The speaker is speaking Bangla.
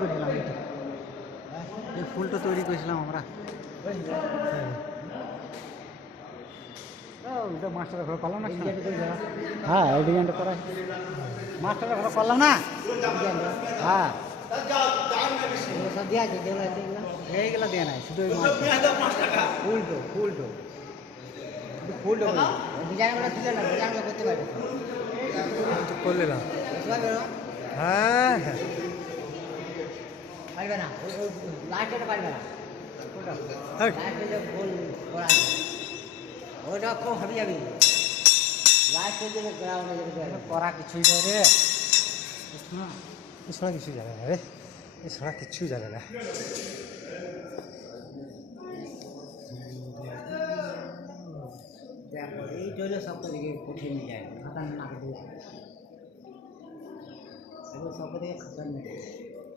করেছিলাম এটা, এই ফুলটা তৈরি করেছিলাম আমরা। ওটা মাস্টারের ঘরে করলাম না, হ্যাঁ এই ডিজাইনটা করা মাস্টারের ঘরে করলাম না, হ্যাঁ সব দেওয়া আছে, এইগুলো দেওয়া নাই, শুধু ফুলটো ফুলটো ফুলটো ডিজাইনগুলো দিলে না, ডিজাইনগুলো করতে পারবে করলে না, হ্যাঁ হ্যাঁ পারবে না, লাস্টটা পারবে না, লাস্টে যে ফুল করা ওটা খুব হাবি যাবি, লাস্টে যে গ্রাউন্ডে করা কিছুই না রে, এছাড়া কিছুই জানে না রে, এছাড়া কিছুই জানে না। দেখো এইটা হলো সব থেকে কঠিন যায়, খাতারনাক দিয়ে, এগুলো সব থেকে খাতারনাক।